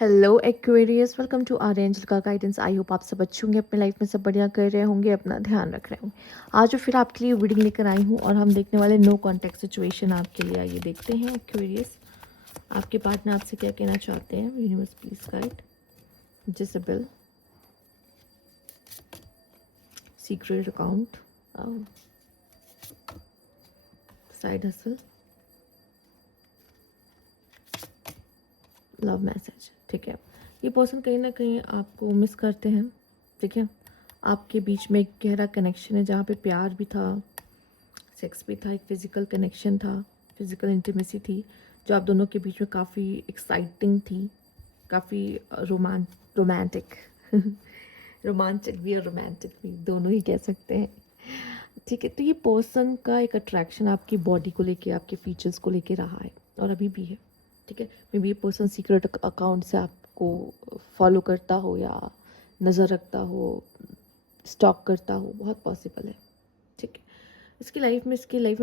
Hello Aquarius, welcome to our angel का guidance. I hope आप सब अच्छे होंगे, अपने लाइफ में सब बढ़िया कर रहे होंगे, अपना ध्यान रख रहे होंगे। आज जो फिर आपके लिए रीडिंग लेकर आई हूँ और हम देखने वाले नो कॉन्टेक्ट सिचुएशन आपके लिए। आइए देखते हैं एक्वेरियस, आपके पार्टनर आपसे क्या कहना चाहते हैं। Universe please guide. Jezebel, secret account, side hustle, love message. ठीक है, ये पर्सन कहीं ना कहीं आपको मिस करते हैं। ठीक है, आपके बीच में एक गहरा कनेक्शन है जहाँ पे प्यार भी था, सेक्स भी था, एक फिज़िकल कनेक्शन था, फिज़िकल इंटीमेसी थी जो आप दोनों के बीच में काफ़ी एक्साइटिंग थी, काफ़ी रोमांटिक रोमांचक भी और रोमांटिक भी, दोनों ही कह सकते हैं। ठीक है, तो ये पर्सन का एक अट्रैक्शन आपकी बॉडी को लेके, आपके फीचर्स को लेके रहा है और अभी भी है। ठीक है, मे बी ये पर्सन सीक्रेट अकाउंट से आपको फॉलो करता हो या नज़र रखता हो, स्टॉक करता हो, बहुत पॉसिबल है। ठीक है, इसकी लाइफ में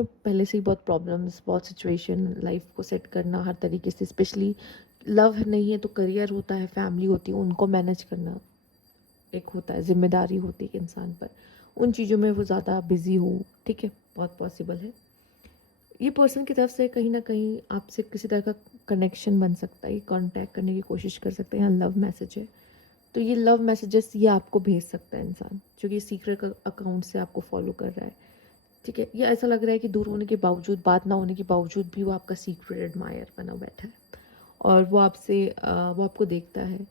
पहले से ही बहुत प्रॉब्लम्स, बहुत सिचुएशन, लाइफ को सेट करना हर तरीके से, स्पेशली लव नहीं है तो करियर होता है, फैमिली होती है, उनको मैनेज करना एक होता है, जिम्मेदारी होती है इंसान पर। उन चीज़ों में वो ज़्यादा बिजी हो। ठीक है, बहुत पॉसिबल है ये पर्सन की तरफ से कहीं ना कहीं आपसे किसी तरह का कनेक्शन बन सकता है, कांटेक्ट करने की कोशिश कर सकते हैं। यहाँ लव मैसेज है, तो ये लव मैसेजेस ये आपको भेज सकता है इंसान जो कि सीक्रेट अकाउंट से आपको फॉलो कर रहा है। ठीक है, ये ऐसा लग रहा है कि दूर होने के बावजूद, बात ना होने के बावजूद भी वो आपका सीक्रेट एडमायर बना बैठा है और वो आपसे वो आपको देखता है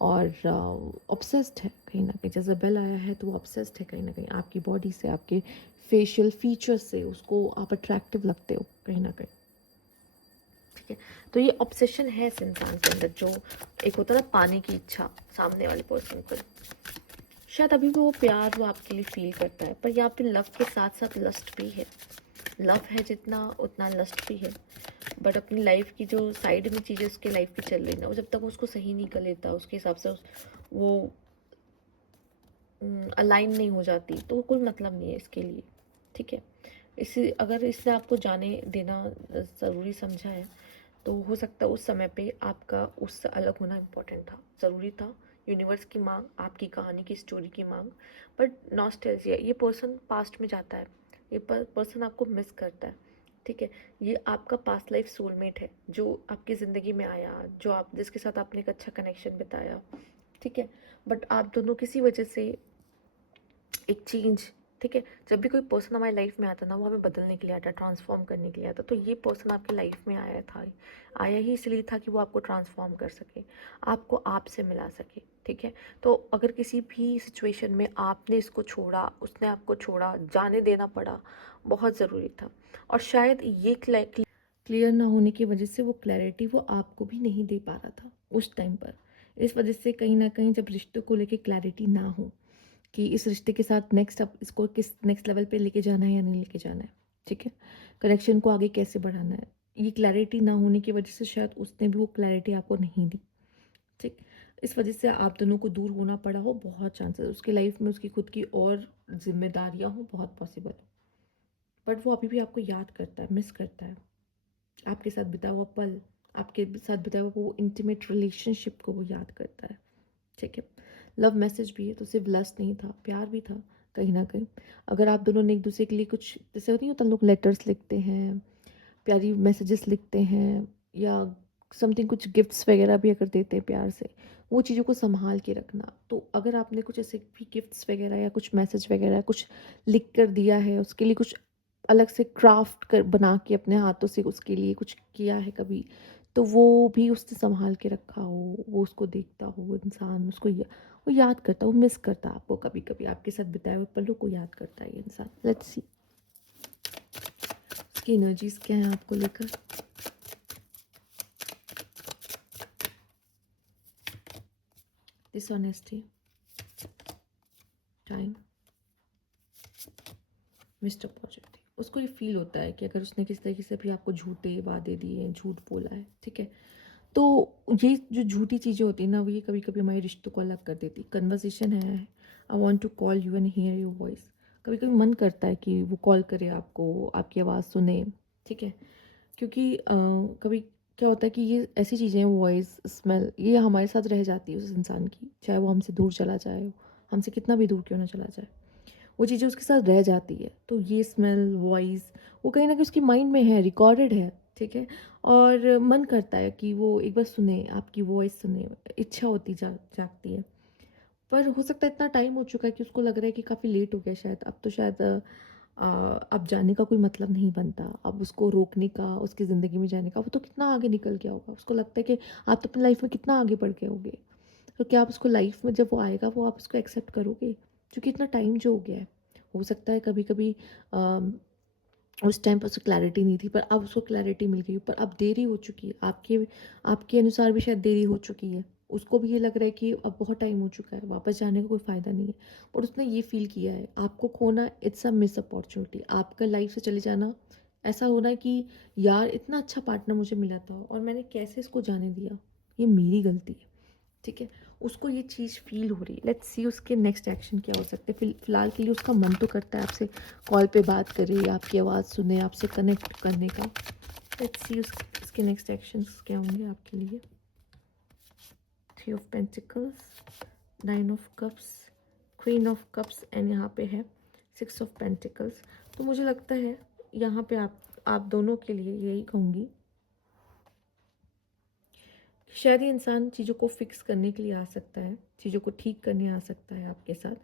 और ऑब्सेस्ड है कहीं ना कहीं। जैसा बेल आया है तो वो ऑब्सेस्ड है कहीं ना कहीं आपकी बॉडी से, आपके फेशियल फीचर्स से, उसको आप अट्रैक्टिव लगते हो कहीं ना कहीं। ठीक है, तो ये ऑब्सेशन है इस इंसान के अंदर, जो एक होता है ना पाने की इच्छा सामने वाले पर्सन को। शायद अभी भी वो प्यार वो आपके लिए फील करता है, पर यहाँ पे लव के साथ साथ लस्ट भी है। लव है जितना उतना लस्ट भी है, बट अपनी लाइफ की जो साइड में चीज़ें उसके लाइफ की चल रही ना, वो जब तक उसको सही नहीं कर लेता, उसके हिसाब से वो अलाइन नहीं हो जाती, तो वो कोई मतलब नहीं है इसके लिए। ठीक है, इसी अगर इसने आपको जाने देना ज़रूरी समझा है तो हो सकता है उस समय पे आपका उससे अलग होना इम्पोर्टेंट था, ज़रूरी था। यूनिवर्स की मांग, आपकी कहानी की स्टोरी की मांग। बट नॉस्टैल्जिया, ये पर्सन पास्ट में जाता है, ये पर्सन आपको मिस करता है। ठीक है, ये आपका पास्ट लाइफ सोलमेट है जो आपकी ज़िंदगी में आया, जो आप जिसके साथ आपने एक अच्छा कनेक्शन बिताया। ठीक है, बट आप दोनों किसी वजह से एक चेंज। ठीक है, जब भी कोई पर्सन हमारी लाइफ में आता ना, वो हमें बदलने के लिए आता है, ट्रांसफॉर्म करने के लिए आता है। तो ये पर्सन आपकी लाइफ में आया था, आया ही इसलिए था कि वो आपको ट्रांसफॉर्म कर सके, आपको आपसे मिला सके। ठीक है, तो अगर किसी भी सिचुएशन में आपने इसको छोड़ा, उसने आपको छोड़ा, जाने देना पड़ा, बहुत ज़रूरी था। और शायद ये क्लियर ना होने की वजह से वो क्लैरिटी वो आपको भी नहीं दे पा रहा था उस टाइम पर। इस वजह से कहीं ना कहीं जब रिश्तों को लेके क्लैरिटी ना हो कि इस रिश्ते के साथ नेक्स्ट, अब इसको किस नेक्स्ट लेवल पे लेके जाना है या नहीं लेके जाना है। ठीक है, कनेक्शन को आगे कैसे बढ़ाना है, ये क्लैरिटी ना होने की वजह से शायद उसने भी वो क्लैरिटी आपको नहीं दी। ठीक, इस वजह से आप दोनों को दूर होना पड़ा हो, बहुत चांसेस उसकी लाइफ में उसकी खुद की और जिम्मेदारियां हो, बहुत पॉसिबल। बट वो अभी भी आपको याद करता है, मिस करता है आपके साथ बिताया हुआ पल, आपके साथ बिताया हुआ वो इंटीमेट रिलेशनशिप को वो याद करता है। ठीक है, लव मैसेज भी है तो सिर्फ लस्ट नहीं था, प्यार भी था कहीं ना कहीं। अगर आप दोनों ने एक दूसरे के लिए कुछ, जैसे नहीं होता लोग लेटर्स लिखते हैं, प्यारी मैसेजेस लिखते हैं, या समथिंग कुछ गिफ्ट्स वगैरह भी अगर देते हैं प्यार से, वो चीज़ों को संभाल के रखना। तो अगर आपने कुछ ऐसे भी गिफ्ट्स वगैरह या कुछ मैसेज वगैरह कुछ लिख कर दिया है, उसके लिए कुछ अलग से क्राफ्ट कर बना के अपने हाथों से उसके लिए कुछ किया है कभी, तो वो भी उसने संभाल के रखा हो, वो उसको देखता हो, वो इंसान उसको वो याद करता, वो मिस करता आपको, कभी कभी आपके साथ बिताए हुए पलों को याद करता है ये इंसान। लेट्स सी उसकी एनर्जीज क्या है आपको लेकर। Dishonesty, time, mister positive. उसको ये फील होता है कि अगर उसने किसी तरीके से भी आपको झूठे वादे दिए हैं, झूठ बोला है, ठीक है, तो ये जो झूठी चीज़ें होती हैं ना, वो ये कभी कभी हमारे रिश्तों को अलग कर देती। कन्वर्सेशन है, I want to call you and hear your voice, कभी कभी मन करता है कि वो कॉल करे आपको, आपकी आवाज़ सुने। ठीक है, क्योंकि कभी क्या होता है कि ये ऐसी चीज़ें वॉइस, स्मेल ये हमारे साथ रह जाती है उस इंसान की, चाहे वो हमसे दूर चला जाए, हमसे कितना भी दूर क्यों ना चला जाए। वो चीज़ें उसके साथ रह जाती है। तो ये स्मेल, वॉइस वो कहीं न कहीं उसकी माइंड में है, रिकॉर्डेड है, ठीक है? और मन करता है कि वो एक बार सुने, आपकी वॉइस सुने, इच्छा होती जागती है। पर हो सकता है इतना टाइम हो चुका है कि उसको लग रहा है कि काफ़ी लेट हो गया शायद, अब तो शायद अब जाने का कोई मतलब नहीं बनता। अब उसको रोकने का, उसकी ज़िंदगी में जाने का, वो तो कितना आगे निकल गया होगा। उसको लगता है कि आप तो अपनी लाइफ़ में कितना आगे बढ़ गए होंगे। तो क्या आप उसको लाइफ़ में जब वो आएगा, वो आप उसको एक्सेप्ट करोगे? क्योंकि इतना टाइम जो हो गया है। हो सकता है कभी-कभी उस टाइम पर उसे क्लैरिटी नहीं थी, पर अब उसको क्लैरिटी मिल गई, पर अब देरी हो चुकी है। आपके आपके अनुसार भी शायद देरी हो चुकी है। उसको भी ये लग रहा है कि अब बहुत टाइम हो चुका है, वापस जाने का कोई फ़ायदा नहीं है। और उसने ये फ़ील किया है, आपको खोना इट्स अ मिस अपॉर्च्युनिटी। आपका लाइफ़ से चले जाना, ऐसा होना कि यार इतना अच्छा पार्टनर मुझे मिला था और मैंने कैसे इसको जाने दिया? ये मेरी गलती है। ठीक है? उसको ये चीज़ फ़ील हो रही है। लेट्स सी उसके नेक्स्ट एक्शन क्या हो सकते हैं। फ़िलहाल के लिए उसका मन तो करता है आपसे कॉल पे बात करे, आपकी आवाज़ सुने, आपसे कनेक्ट करने का। लेट्स सी उसके नेक्स्ट एक्शंस क्या होंगे आपके लिए। 3 of pentacles, 9 of cups, queen of cups and यहाँ पे है 6 ऑफ पेंटिकल्स। तो मुझे लगता है यहाँ पे आप दोनों के लिए यही कहूँगी, शायद ये इंसान चीज़ों को फिक्स करने के लिए आ सकता है, चीज़ों को ठीक करने आ सकता है आपके साथ,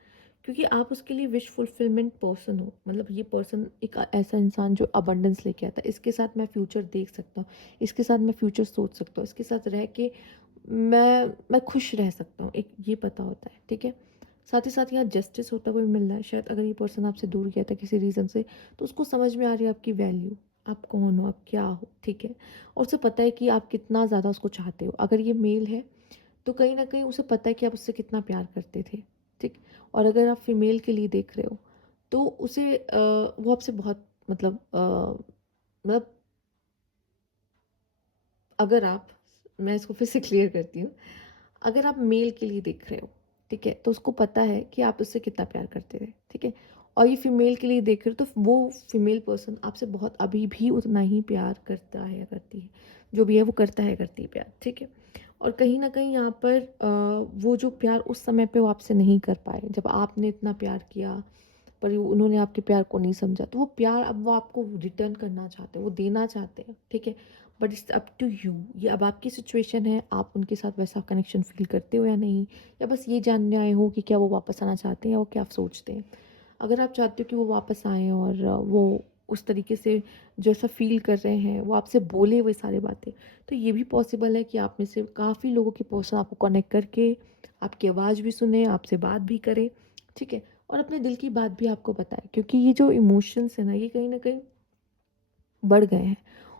क्योंकि आप उसके लिए विश फुलफिलमेंट पर्सन हो। मतलब ये पर्सन एक ऐसा इंसान जो अबंडेंस लेके आता है, इसके साथ मैं फ्यूचर देख सकता हूँ, इसके साथ मैं फ्यूचर सोच सकता हूँ, इसके साथ रह के मैं खुश रह सकता हूँ, एक ये पता होता है, ठीक है? साथ ही साथ यहाँ जस्टिस होता हुआ भी मिल रहा है। शायद अगर ये पर्सन आपसे दूर गया था किसी रीज़न से, तो उसको समझ में आ रही है आपकी वैल्यू, आप कौन हो, आप क्या हो, ठीक है? और उसे पता है कि आप कितना ज़्यादा उसको चाहते हो। अगर ये मेल है, तो कहीं न कहीं उसे पता है कि आप उससे कितना प्यार करते थे, ठीक? और अगर आप फीमेल के लिए देख रहे हो, तो उसे वो आपसे बहुत मतलब अगर आप मैं इसको फिर से क्लियर करती हूँ। अगर आप मेल के लिए देख रहे हो, ठीक है? तो उसको पता है कि आप उससे कितना प्यार करते थे, ठीक है? और ये फीमेल के लिए देख रहे हो, तो वो फीमेल पर्सन आपसे बहुत अभी भी उतना ही प्यार करता है या करती है। जो भी है वो करता है, करती है प्यार, ठीक है? और कहीं न कहीं यहाँ पर वो जो प्यार उस समय पे वो आपसे नहीं कर पाए, जब आपने इतना प्यार किया, पर उन्होंने आपके प्यार को नहीं समझा, तो वो प्यार अब वो आपको रिटर्न करना चाहते हैं, वो देना चाहते हैं, ठीक है? But it's up to you. ये अब आपकी सिचुएशन है, आप उनके साथ वैसा कनेक्शन फ़ील करते हो या नहीं, या बस ये जानने आए हो कि क्या वो वापस आना चाहते हैं या वो क्या सोचते हैं। अगर आप चाहते हो कि वो वापस आएँ और वो उस तरीके से जैसा फ़ील कर रहे हैं, वो आपसे बोले वो सारी बातें, तो ये भी पॉसिबल है कि आप में से काफ़ी लोगों के पर्सन आपको कनेक्ट करके, आपकी आवाज़ भी सुने, आपसे बात भी करें, ठीक है? और अपने दिल की बात भी आपको बताएँ, क्योंकि ये जो इमोशंस है ना, ये कहीं न कहीं बढ़ गए हैं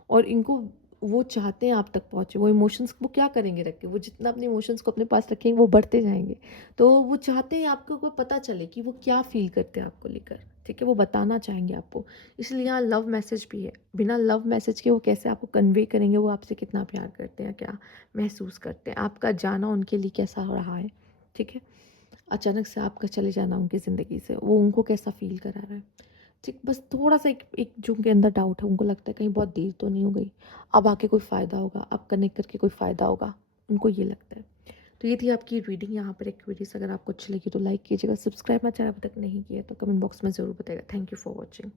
और इनको वो चाहते हैं आप तक पहुँचे। वो इमोशंस वो क्या करेंगे रख के? वो जितना अपने इमोशंस को अपने पास रखेंगे, वो बढ़ते जाएँगे। तो वो चाहते हैं आपको को पता चले कि वो क्या फ़ील करते हैं आपको लेकर, ठीक है? वो बताना चाहेंगे आपको। इसलिए यहाँ लव मैसेज भी है। बिना लव मैसेज के वो कैसे आपको कन्वे करेंगे, वो आपसे कितना प्यार करते हैं, क्या महसूस करते हैं, आपका जाना उनके लिए कैसा रहा है, ठीक है? अचानक से आपका चले जाना उनकी ज़िंदगी से, वो उनको कैसा फ़ील करा रहा है। ठीक, बस थोड़ा-सा एक एक जो उनके अंदर डाउट है, उनको लगता है कहीं बहुत देर तो नहीं हो गई, अब आके कोई फ़ायदा होगा, अब कनेक्ट करके कोई फ़ायदा होगा, उनको ये लगता है। तो ये थी आपकी रीडिंग, यहाँ पर एक्टिविटीज़। अगर आपको अच्छी लगी तो लाइक कीजिएगा, सब्सक्राइब मेरा चैनल अभी तक नहीं किया तो कमेंट बॉक्स में ज़रूर बताइएगा। Thank you for watching.